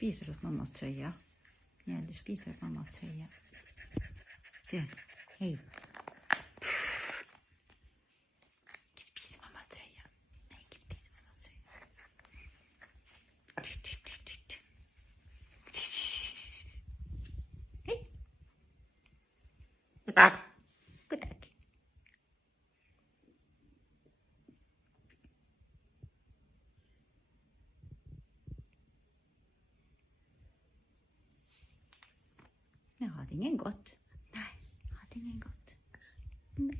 spiser åt mammas tröja. Ja, du spiser åt mammas tröja. Du, hej. Inte spisa mammas tröja. Nej, inte spisa mammas tröja. Hej. God dag. God dag. Jag hade ingen gott. Nej, jag hade ingen gott. Nej.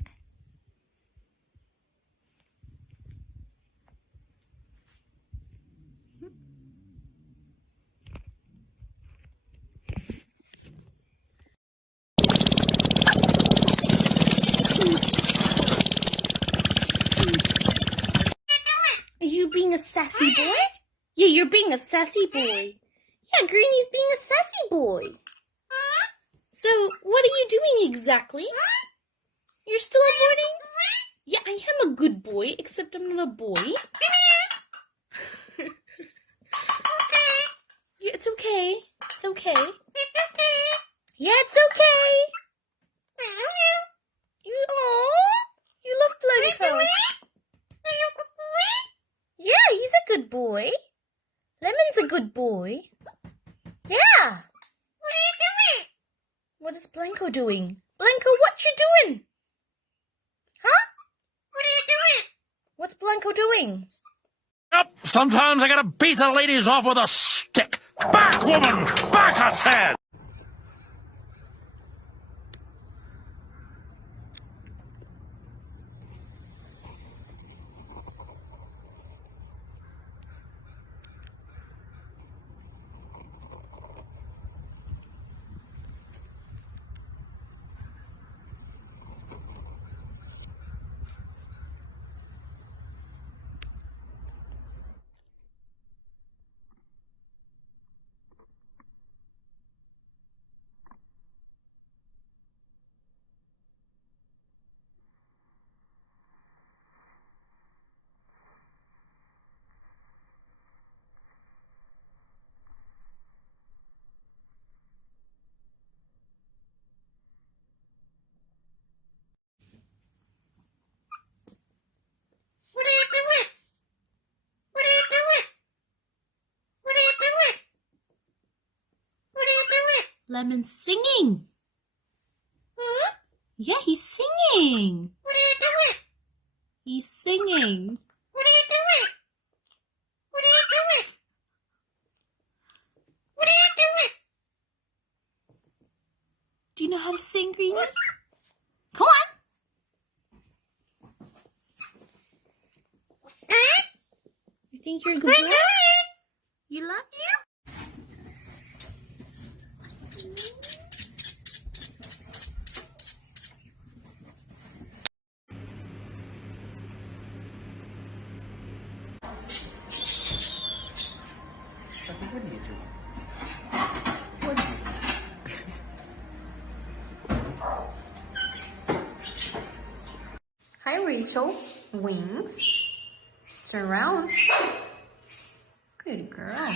Are you being a sassy boy? Yeah, you're being a sassy boy. Yeah, Greeny's being a sassy boy. So, what are you doing exactly? You're still avoiding? Yeah, I am a good boy, except I'm not a boy. Yeah, it's okay. It's okay. Yeah, it's okay. You love Blanco. Yeah, he's a good boy. Lemon's a good boy. Yeah. What is Blanco doing? Blanco, what you doing? Huh? What are you doing? What's Blanco doing? Yep, sometimes I gotta beat the ladies off with a stick. Back, woman! Back, I said! Lemon's singing. Huh? Yeah, he's singing. What are you doing? He's singing. What are you doing? What are you doing? What are you doing? Do you know how to sing, Greenie? Come on. You think you're a good boy? You love you? What are you doing? What are you doing? Hi, Rachel. Wings. Turn around. Good girl.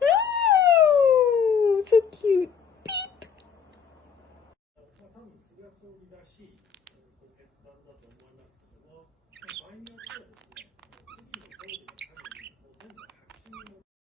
Oh, so cute. Beep. 多分菅総理らしい決断だと思いますけども、場合によっては